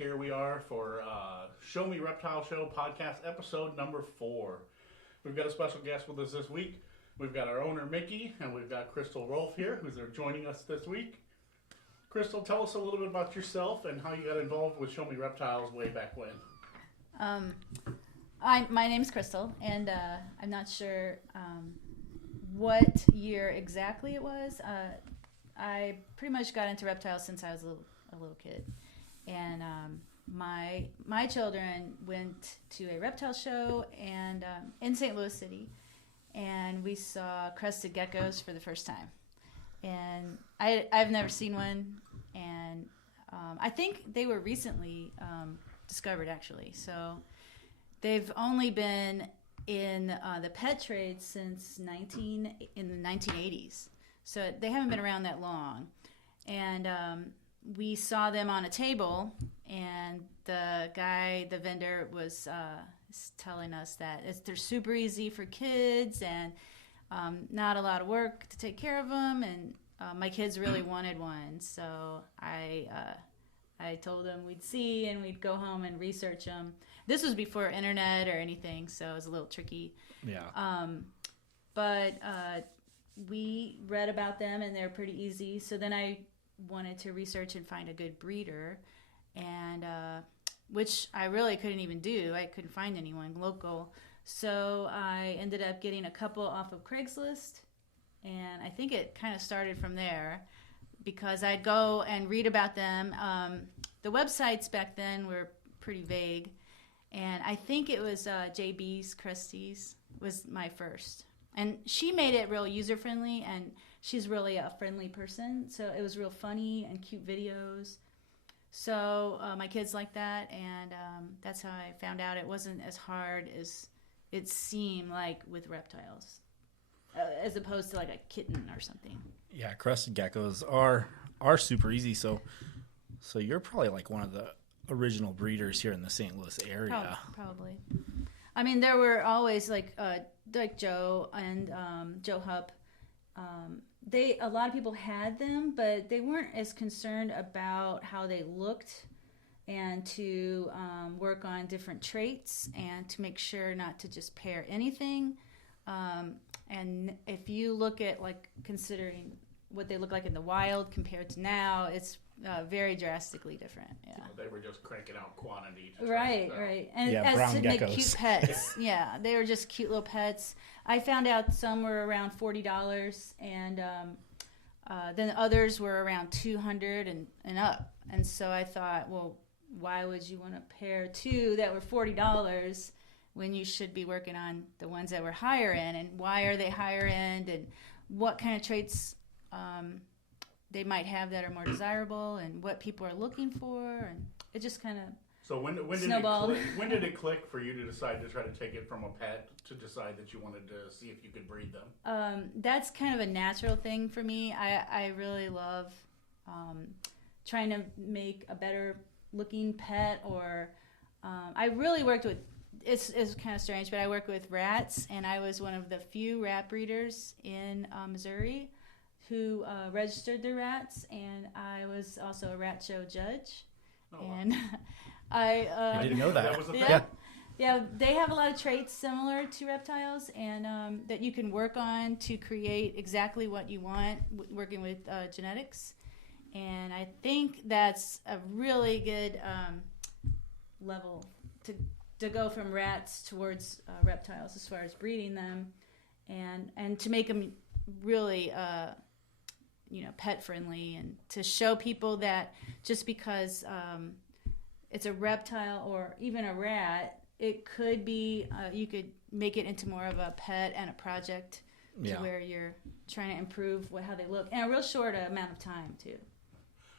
Here we are for Show Me Reptile Show podcast episode number 4. We've got a special guest with us this week. We've got our owner, Mickey, and we've got Crystal Rolfe here, who's joining us this week. Crystal, tell us a little bit about yourself and how you got involved with Show Me Reptiles way back when. My name's Crystal, and I'm not sure what year exactly it was. I pretty much got into reptiles since I was a little kid. And my children went to a reptile show and in St. Louis City, and we saw crested geckos for the first time. And I've never seen one, and I think they were recently discovered, actually. So they've only been in the pet trade since in the 1980s. So they haven't been around that long. And we saw them on a table, and the vendor was telling us that they're super easy for kids and not a lot of work to take care of them. And my kids really wanted one, so I told them we'd see, and we'd go home and research them. This was before internet or anything, so it was a little tricky. Yeah. But we read about them, and they're pretty easy. So then I wanted to research and find a good breeder, and which I really couldn't even do. I couldn't find anyone local. So I ended up getting a couple off of Craigslist, and I think it kind of started from there because I'd go and read about them. The websites back then were pretty vague, and I think it was JB's Christie's was my first. And she made it real user-friendly, and she's really a friendly person. So it was real funny and cute videos. So my kids liked that, and that's how I found out it wasn't as hard as it seemed like with reptiles, as opposed to like a kitten or something. Yeah, crested geckos are super easy. So you're probably like one of the original breeders here in the St. Louis area. Probably. I mean, there were always like Joe and Joe Hupp. A lot of people had them, but they weren't as concerned about how they looked and to work on different traits and to make sure not to just pair anything. And if you look at like considering what they look like in the wild compared to now, it's very drastically different. Yeah. They were just cranking out quantity. Right. And yeah, as to geckos. make cute pets. Yeah, they were just cute little pets. I found out some were around $40, and then others were around $200 and up. And so I thought, well, why would you want to pair two that were $40 when you should be working on the ones that were higher end? And why are they higher end? And what kind of traits they might have that are more desirable, and what people are looking for, and it just kind of snowballed. When did it click for you to decide to try to take it from a pet to decide that you wanted to see if you could breed them? That's kind of a natural thing for me. I really love trying to make a better looking pet, or I really worked with, it's kind of strange, but I work with rats, and I was one of the few rat breeders in Missouri who registered their rats, and I was also a rat show judge. Oh, and wow. I didn't know that. That was a thing? Yeah, they have a lot of traits similar to reptiles, and that you can work on to create exactly what you want, working with genetics. And I think that's a really good level to go from rats towards reptiles as far as breeding them, and to make them really pet friendly, and to show people that just because it's a reptile or even a rat, it could be you could make it into more of a pet and a project to where you're trying to improve how they look in a real short amount of time too.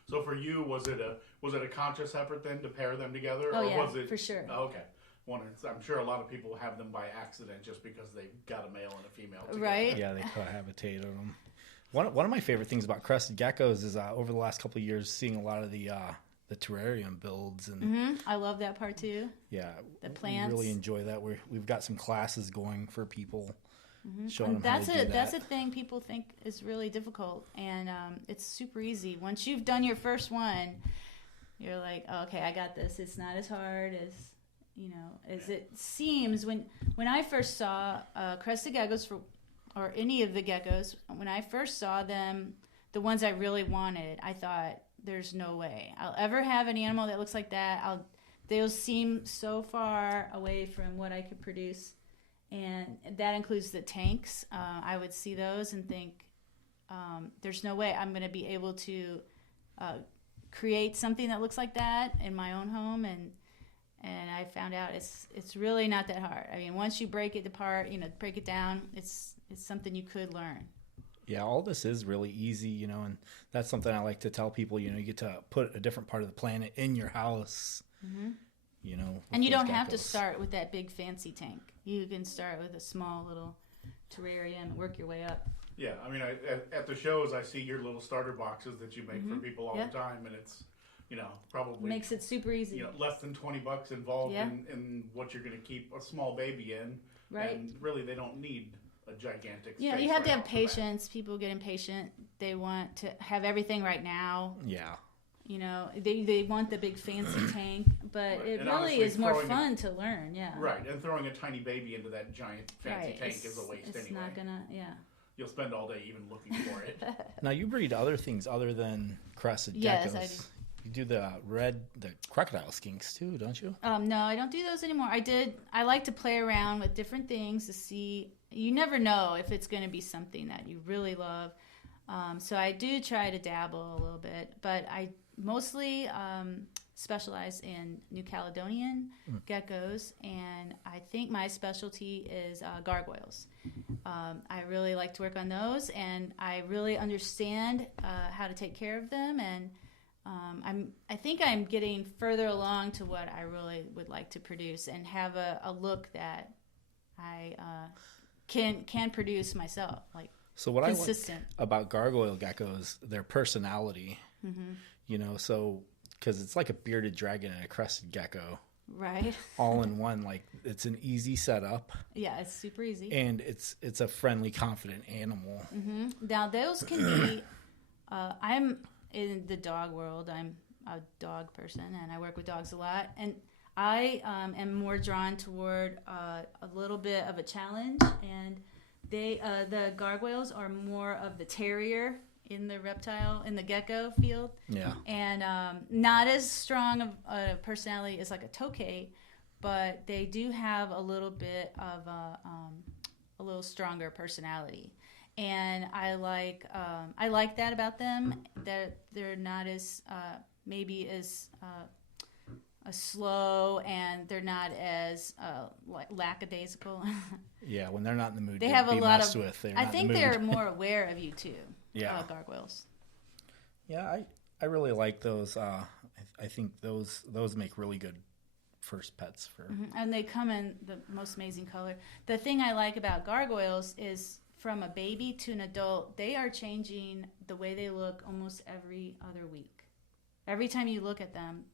So for you, was it a conscious effort then to pair them together? Oh, or yeah, was it, for sure. Okay. I'm sure a lot of people have them by accident just because they've got a male and a female together. Right. Yeah, they cohabitated them. One of my favorite things about crested geckos is over the last couple of years seeing a lot of the terrarium builds, and I love that part too. Yeah, the plants. We really enjoy that. We've got some classes going for people. Showing them how to do that. That's a thing people think is really difficult, and it's super easy. Once you've done your first one, you're like, oh, okay, I got this. It's not as hard as, as it seems. When I first saw crested geckos or any of the geckos, when I first saw them, the ones I really wanted, I thought, there's no way I'll ever have an animal that looks like that. They'll seem so far away from what I could produce, and that includes the tanks. I would see those and think, there's no way I'm going to be able to create something that looks like that in my own home, and I found out it's really not that hard. I mean, once you break it apart, break it down, it's something you could learn. Yeah, all this is really easy, and that's something I like to tell people. You get to put a different part of the planet in your house. Mm-hmm. And you don't have to start with that big fancy tank. You can start with a small little terrarium and work your way up. Yeah, I mean, at the shows, I see your little starter boxes that you make for people all the time, and it's, probably makes it super easy. Less than $20 involved in what you're going to keep a small baby in. Right. And really, they don't need a gigantic. Yeah, you have to have patience. People get impatient. They want to have everything right now. Yeah. They want the big fancy tank, but it really is more fun to learn. Yeah. Right, and throwing a tiny baby into that giant fancy tank is a waste anyway. It's not gonna. Yeah. You'll spend all day even looking for it. Now you breed other things other than crested geckos. Yes, I do. You do the crocodile skinks too, don't you? No, I don't do those anymore. I like to play around with different things to see. You never know if it's going to be something that you really love. So I do try to dabble a little bit, but I mostly specialize in New Caledonian geckos, and I think my specialty is gargoyles. I really like to work on those, and I really understand how to take care of them, and I think I'm getting further along to what I really would like to produce and have a look that I can produce myself, like so what consistent. I like about gargoyle geckos, their personality. So because it's like a bearded dragon and a crested gecko, right? All in one. Like it's an easy setup. Yeah, it's super easy, and it's a friendly, confident animal. Now those can be. I'm in the dog world. I'm a dog person, and I work with dogs a lot. And I am more drawn toward a little bit of a challenge. And the gargoyles are more of the terrier in the gecko field. Yeah. And not as strong of a personality as like a tokay, but they do have a little bit of a little stronger personality. And I like that about them, that they're not as maybe as slow, and they're not as lackadaisical. Yeah, when they're not in the mood, they have a lot of. I think they're more aware of you too. Yeah, gargoyles. Yeah, I really like those. I think those make really good first pets for. And they come in the most amazing color. The thing I like about gargoyles is, from a baby to an adult, they are changing the way they look almost every other week. Every time you look at them,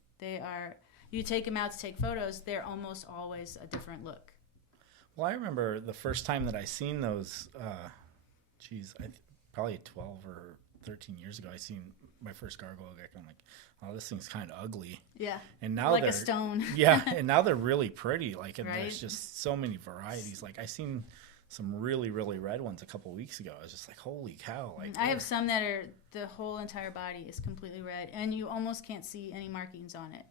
you take them out to take photos, they're almost always a different look. Well, I remember the first time that I seen those, probably 12 or 13 years ago, I seen my first gargoyle gecko. I'm like, oh, this thing's kind of ugly. Yeah. And now like a stone. Yeah, and now they're really pretty. Like, and right? There's just so many varieties. Like, I seen some really, really red ones a couple of weeks ago. I was just like, holy cow. Like, I have some that are, the whole entire body is completely red, and you almost can't see any markings on it.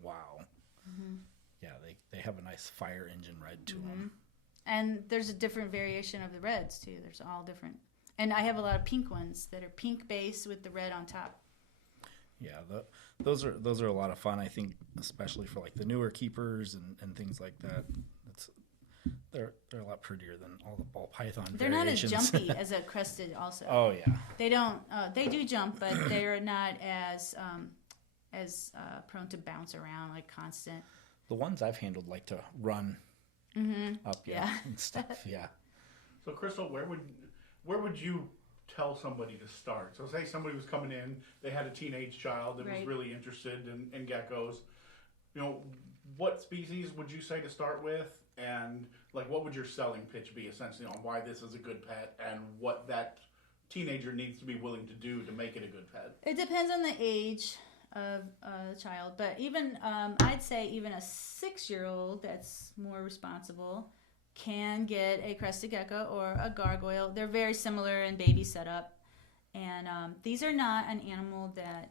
Wow. Yeah, they have a nice fire engine red to them. And there's a different variation of the reds, too. There's all different. And I have a lot of pink ones that are pink base with the red on top. Yeah, those are a lot of fun, I think, especially for like the newer keepers and things like that. They're a lot prettier than all the ball python variations. They're not as jumpy as a crested also. Oh, yeah. They don't. They do jump, but they're not as prone to bounce around like constant. The ones I've handled like to run up, and stuff. Yeah. So, Crystal, where would you tell somebody to start? So, say somebody was coming in, they had a teenage child that was really interested in geckos. What species would you say to start with? And what would your selling pitch be essentially on why this is a good pet and what that teenager needs to be willing to do to make it a good pet? It depends on the age. of the child. But even I'd say even a 6-year-old that's more responsible can get a crested gecko or a gargoyle. They're very similar in baby setup, and these are not an animal that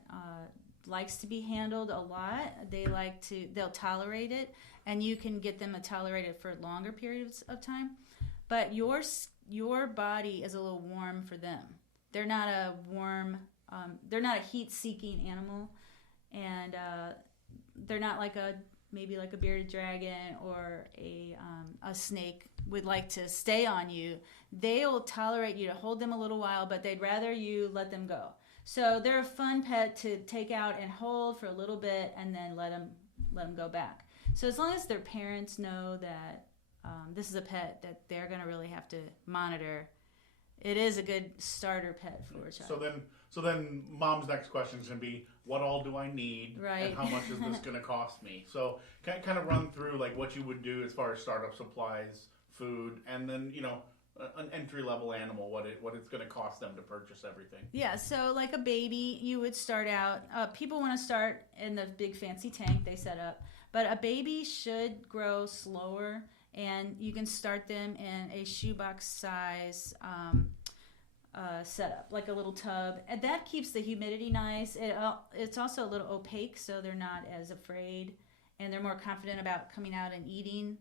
likes to be handled a lot. They'll tolerate it, and you can get them to tolerate it for longer periods of time. But your body is a little warm for them. They're not a warm. They're not a heat-seeking animal, and they're not maybe like a bearded dragon or a snake would like to stay on you. They'll tolerate you to hold them a little while, but they'd rather you let them go. So they're a fun pet to take out and hold for a little bit and then let them go back. So as long as their parents know that this is a pet that they're going to really have to monitor, it is a good starter pet for a child. So then mom's next question is going to be, what all do I need? Right. And how much is this going to cost me? So kind of run through like what you would do as far as startup supplies, food, and then, an entry-level animal, what it's going to cost them to purchase everything. Yeah, so like a baby, you would start out, people want to start in the big fancy tank they set up, but a baby should grow slower, and you can start them in a shoebox size setup, like a little tub, and that keeps the humidity nice. It's also a little opaque, so they're not as afraid, and they're more confident about coming out and eating.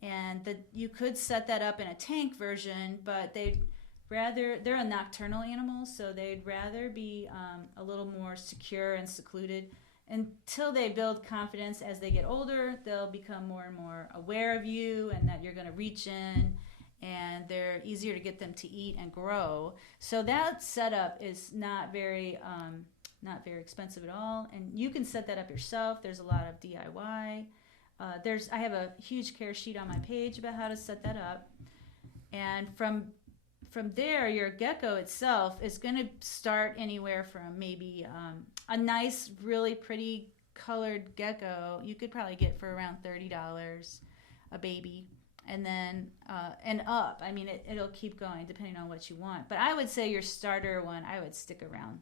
And you could set that up in a tank version, but they're a nocturnal animal, so they'd rather be a little more secure and secluded until they build confidence. As they get older, they'll become more and more aware of you and that you're going to reach in, and they're easier to get them to eat and grow. So that setup is not very expensive at all, and you can set that up yourself. There's a lot of DIY. I have a huge care sheet on my page about how to set that up, and from there, your gecko itself is going to start anywhere from maybe a nice, really pretty colored gecko. You could probably get for around $30 a baby, and then and up. I mean, it'll keep going depending on what you want. But I would say your starter one, I would stick around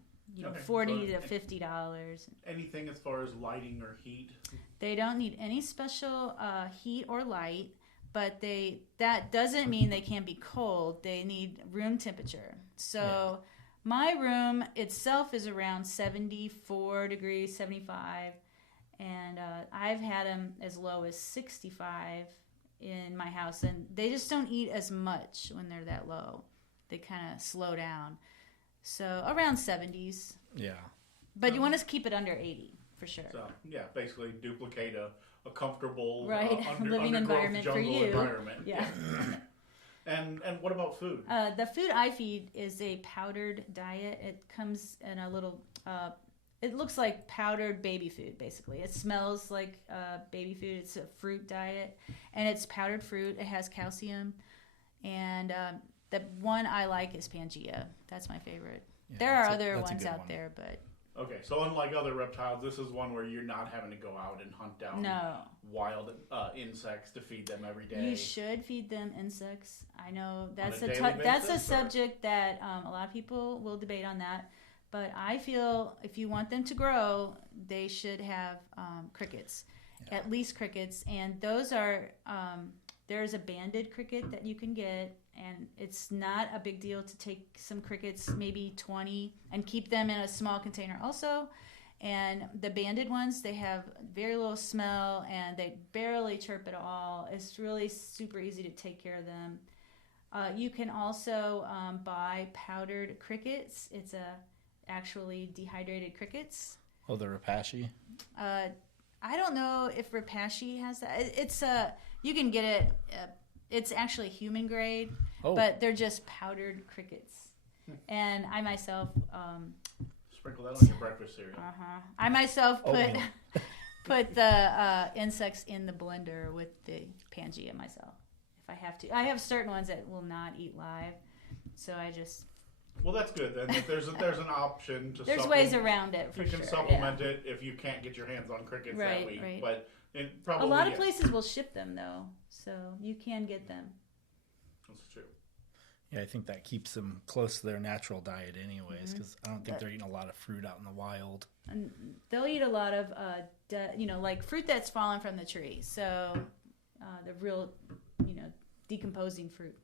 $40 to $50. Anything as far as lighting or heat? They don't need any special heat or light, but that doesn't mean they can't be cold. They need room temperature. So my room itself is around 74 degrees, 75, and I've had them as low as 65 in my house, and they just don't eat as much when they're that low. They kind of slow down. So around 70s. Yeah. But you want to keep it under 80 for sure. So duplicate a comfortable living environment for you. Environment. Yeah. And what about food? The food I feed is a powdered diet. It comes in a little. It looks like powdered baby food, basically. It smells like baby food. It's a fruit diet, and it's powdered fruit. It has calcium, and the one I like is Pangea. That's my favorite. Yeah, there are other ones out there, but... Okay, so unlike other reptiles, this is one where you're not having to go out and hunt down wild insects to feed them every day. You should feed them insects. I know that's a subject that a lot of people will debate on that. But I feel if you want them to grow, they should have crickets, at least crickets. And those are, there's a banded cricket that you can get, and it's not a big deal to take some crickets, maybe 20, and keep them in a small container also. And the banded ones, they have very little smell, and they barely chirp at all. It's really super easy to take care of them. You can also buy powdered crickets. It's actually dehydrated crickets. Oh, the Repashy? I don't know if Repashy has that. It's you can get it. It's actually human grade, but they're just powdered crickets. And I myself sprinkle that on your breakfast cereal. I myself put the insects in the blender with the Pangea myself if I have to. I have certain ones that will not eat live, so I just. Well, that's good then. If there's an option to. There's ways around it. You can supplement it if you can't get your hands on crickets that week. Right. But it probably a lot of places will ship them though, so you can get them. That's true. Yeah, I think that keeps them close to their natural diet anyways, because I don't think they're eating a lot of fruit out in the wild. And they'll eat a lot of, like fruit that's fallen from the tree. So the real, decomposing fruit.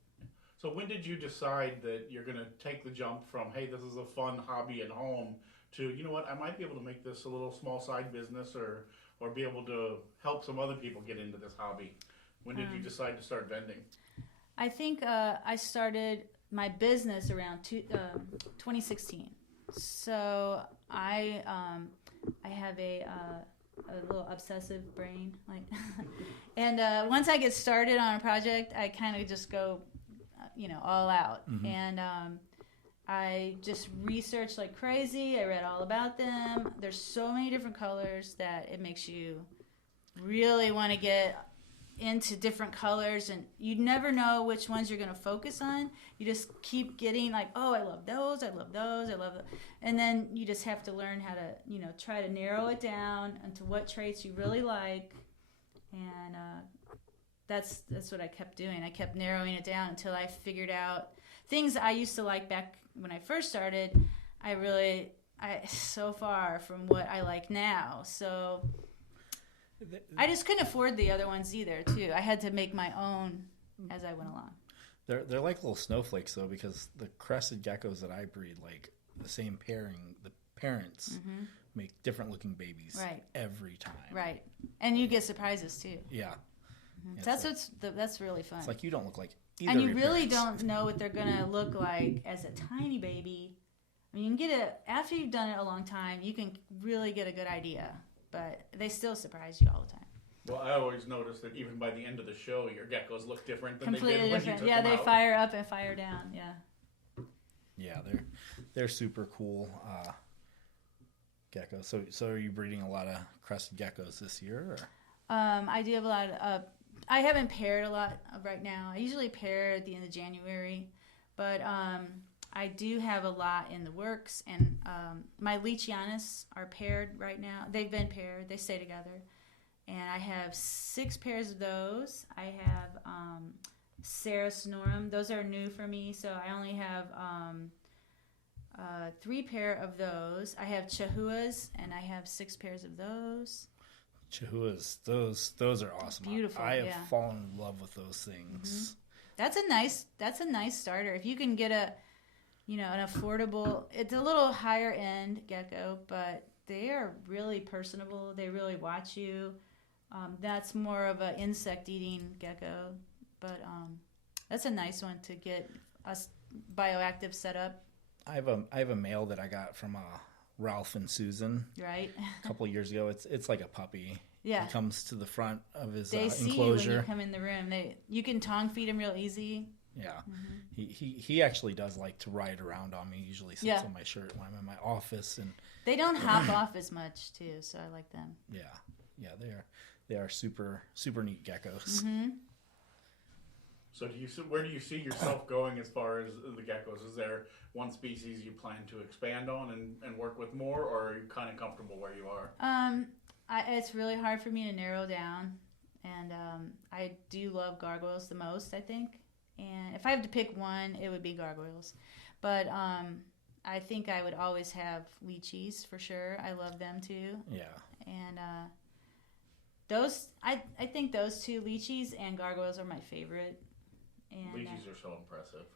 So when did you decide that you're going to take the jump from, hey, this is a fun hobby at home, to, you know what, I might be able to make this a little small side business or be able to help some other people get into this hobby? When did you decide to start vending? I think I started my business around 2016. So I have a little obsessive brain, and once I get started on a project, I kind of just go, all out. Mm-hmm. And I just researched like crazy. I read all about them. There's so many different colors that it makes you really want to get into different colors, and you never know which ones you're going to focus on. You just keep getting like, oh, I love those, I love those, I love those. And then you just have to learn how to, try to narrow it down into what traits you really like. And that's what I kept doing. I kept narrowing it down until I figured out things I used to like back when I first started. I so far from what I like now. So I just couldn't afford the other ones either, too. I had to make my own as I went along. They're like little snowflakes, though, because the crested geckos that I breed, like the same pairing, the parents make different looking babies every time. Right. And you get surprises, too. Yeah. Mm-hmm. Yeah, that's really fun. It's like you don't look like either and of you your really parents. don't know what they're going to look like as a tiny baby. I mean, you can get it after you've done it a long time, you can really get a good idea. But they still surprise you all the time. Well, I always notice that even by the end of the show, your geckos look different than completely they did when different. you took Yeah, them they out. fire up and fire down. Yeah. Yeah, they're super cool geckos. So are you breeding a lot of crested geckos this year? Or? I do have a lot of. I haven't paired a lot right now. I usually pair at the end of January, but I do have a lot in the works, and my Leachianus are paired right now. They've been paired. They stay together. And I have 6 pairs of those. I have Sarah Snorum. Those are new for me, so I only have 3 pair of those. I have Chihuahuas, and I have 6 pairs of those. Chihuahuas, those are awesome. Beautiful. I have fallen in love with those things. Mm-hmm. That's a nice starter. If you can get an affordable, it's a little higher end gecko, but they are really personable. They really watch you. That's more of an insect eating gecko, but that's a nice one to get us bioactive set up. I have a male that I got from Ralph and Susan. Right. A couple of years ago. It's like a puppy. Yeah. He comes to the front of his they see enclosure. you when you come in the room. You can tongue feed him real easy. Yeah. Mm-hmm. He actually does like to ride around on me. He usually sits on my shirt when I'm in my office, and they don't hop off as much too, so I like them. Yeah, they are super neat geckos. Mm-hmm. So where do you see yourself going as far as the geckos? Is there one species you plan to expand on and work with more, or are you kind of comfortable where you are? It's really hard for me to narrow down, and I do love gargoyles the most, I think. And if I have to pick one, it would be gargoyles. But I think I would always have leachies for sure. I love them too. Yeah. And I think those 2, leachies and gargoyles, are my favorite. And Leachies are so impressive.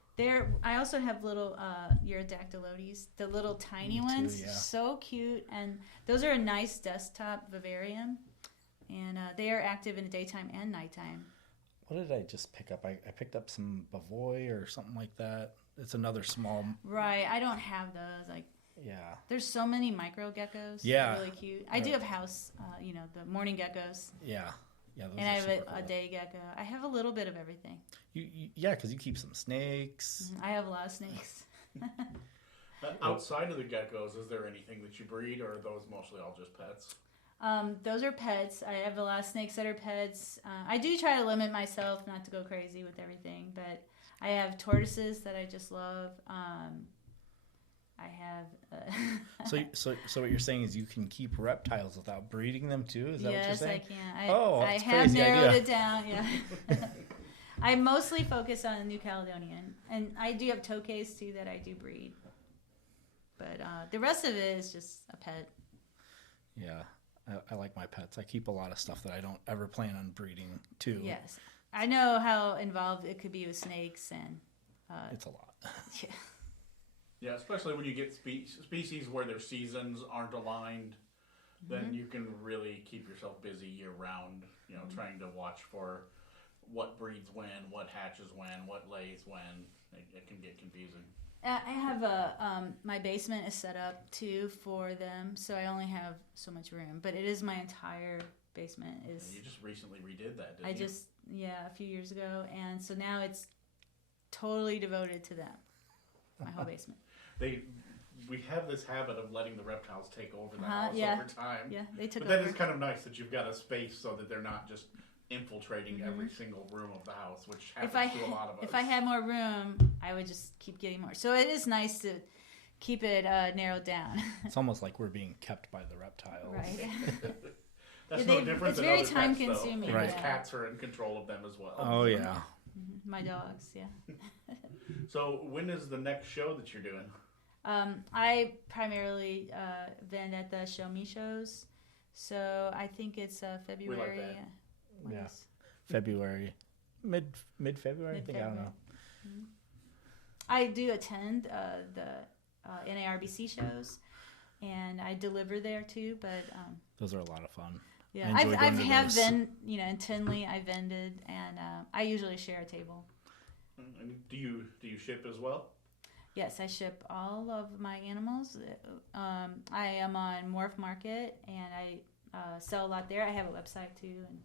I also have little Urodactylotes, the little tiny ones. Yeah. So cute. And those are a nice desktop vivarium. And they are active in the daytime and nighttime. What did I just pick up? I picked up some Bavoy or something like that. It's another small. Right. I don't have those. Yeah. There's so many micro geckos. Yeah. They're really cute. I do have house, the morning geckos. Yeah. Yeah. Those And I have super a cool. day gecko. I have a little bit of everything. Yeah, because you keep some snakes. I have a lot of snakes. Outside of the geckos, is there anything that you breed, or are those mostly all just pets? Those are pets. I have a lot of snakes that are pets. I do try to limit myself not to go crazy with everything, but I have tortoises that I just love. I have. So what you're saying is you can keep reptiles without breeding them too? Is that what you're saying? Yes, I can. Oh, I that's have crazy narrowed idea. it down. Yeah. I mostly focus on the New Caledonian, and I do have tokays too that I do breed. But the rest of it is just a pet. Yeah, I like my pets. I keep a lot of stuff that I don't ever plan on breeding too. Yes, I know how involved it could be with snakes, and It's a lot. yeah. Yeah, especially when you get species where their seasons aren't aligned, then you can really keep yourself busy year round, you know, trying to watch for what breeds when, what hatches when, what lays when. It can get confusing. I have my basement is set up too for them, so I only have so much room. But it is my entire basement. Is You just recently redid that, didn't you? A few years ago, and so now it's totally devoted to them. My whole basement. We have this habit of letting the reptiles take over the house yeah. over time. Yeah, they took But over. that is kind of nice that you've got a space so that they're not just infiltrating every single room of the house, which happens to a lot of us. If I had more room, I would just keep getting more. So it is nice to keep it narrowed down. It's almost like we're being kept by the reptiles. Right. That's Yeah, no different it's than very other time pets, consuming. though. Right. Because cats are in control of them as well. Oh yeah. My dogs, yeah. So when is the next show that you're doing? I primarily vend at the Show Me shows, so I think it's February. that. When Yeah. is- February, mid February. I think I don't know. I do attend the NARBC shows, and I deliver there too. But Those are a lot of fun. yeah, I enjoy going to those. been in Tinley. I vended, and I usually share a table. And do you ship as well? Yes, I ship all of my animals. I am on Morph Market, and I sell a lot there. I have a website too, and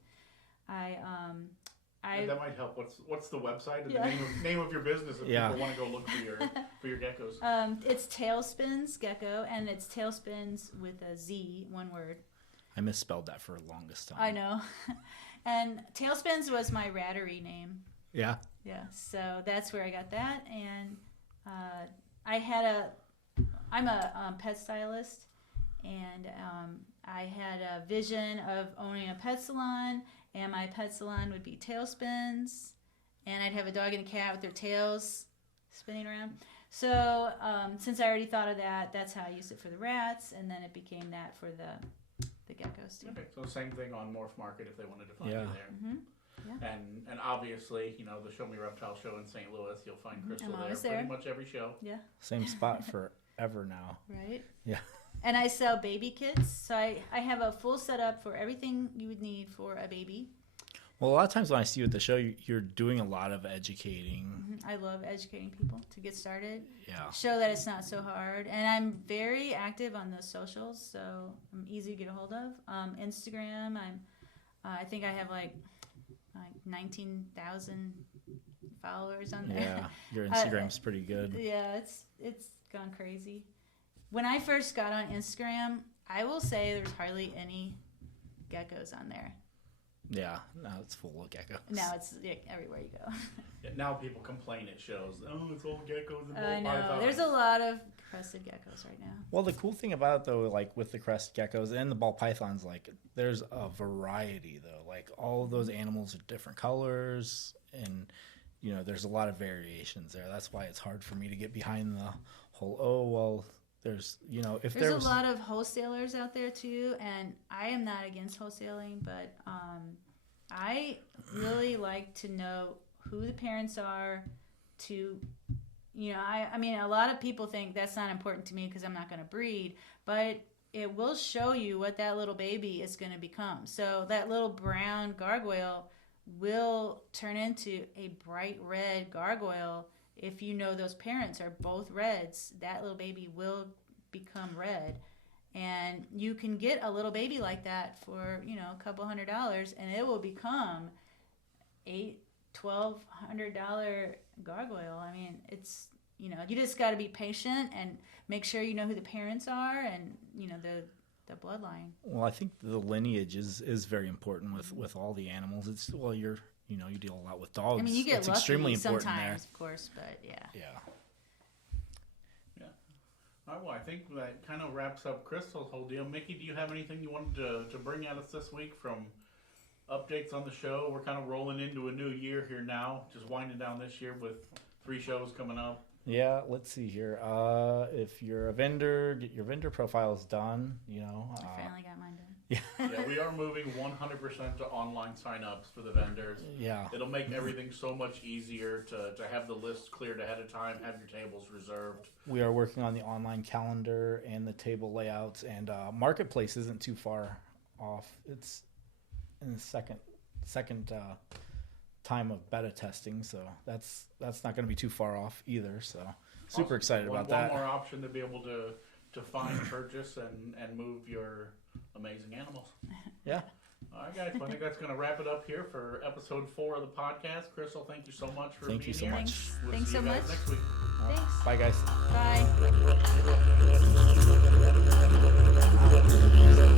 That might help. What's the website and Yeah. the name of your business if Yeah. people want to go look for your geckos? It's Tailspinz Gecko, and it's Tailspinz with a Z, one word. I misspelled that for the longest time. I know. And Tailspinz was my rattery name. Yeah. Yeah, so that's where I got that. And I'm a pet stylist, and I had a vision of owning a pet salon, and my pet salon would be Tailspinz, and I'd have a dog and a cat with their tails spinning around. So since I already thought of that, that's how I used it for the rats, and then it became that for the geckos too. Okay, so same thing on Morph Market if they wanted to find Yeah. you there. Mm-hmm. Yeah. And obviously, you know, the Show Me Reptile show in St. Louis, you'll find Crystal I'm there always pretty there. much every show. Yeah. Same spot forever now. Right. Yeah. And I sell baby kits, so I have a full setup for everything you would need for a baby. Well, a lot of times when I see you at the show, you're doing a lot of educating. I love educating people to get started. Yeah. Show that it's not so hard. And I'm very active on the socials, so I'm easy to get a hold of. Instagram, I think I have like 19,000 followers on there. Yeah. Your Instagram's pretty good. Yeah, it's gone crazy. When I first got on Instagram, I will say there's hardly any geckos on there. Yeah. Now it's full of geckos. Now it's everywhere you go. Yeah, now people complain at shows. Oh, it's all geckos and I all know. pythons. There's a lot of crested geckos right now. Well, the cool thing about it, though, like with the crest geckos and the ball pythons, like there's a variety, though. Like all of those animals are different colors, and you know, there's a lot of variations there. That's why it's hard for me to get behind the whole. Oh well, there's if There's there was a lot of wholesalers out there too, and I am not against wholesaling, but I really like to know who the parents are. I mean, a lot of people think that's not important to me because I'm not going to breed, but it will show you what that little baby is going to become. So that little brown gargoyle will turn into a bright red gargoyle. If you know those parents are both reds, that little baby will become red. And you can get a little baby like that for, a couple $100, and it will become $1,200 gargoyle. I mean, it's, you just got to be patient and make sure you know who the parents are and, the bloodline. Well, I think the lineage is very important with all the animals. It's you deal a lot with dogs. I mean, you get it's lucky extremely important sometimes, of course, but yeah. there. Yeah. All right, well, I think that kind of wraps up Crystal's whole deal. Mickey, do you have anything you wanted to bring at us this week from updates on the show. We're kind of rolling into a new year here now, just winding down this year with 3 shows coming up. Yeah, let's see here. If you're a vendor, get your vendor profiles done. You know, I finally got mine done. Yeah, we are moving 100% to online sign-ups for the vendors. Yeah, It'll make everything so much easier to have the list cleared ahead of time, have your tables reserved. we are working on the online calendar and the table layouts, and marketplace isn't too far off. It's in the second time of beta testing, so that's not going to be too far off either. So super Awesome. excited about that. One more option to be able to find, purchase, and move your amazing animals. Yeah. All right, guys. Well, I think that's going to wrap it up here for episode 4 of the podcast. Crystal, thank you so much for being here. Thanks. We'll Thanks see so you guys much. next week. Thanks. Bye, guys. Bye.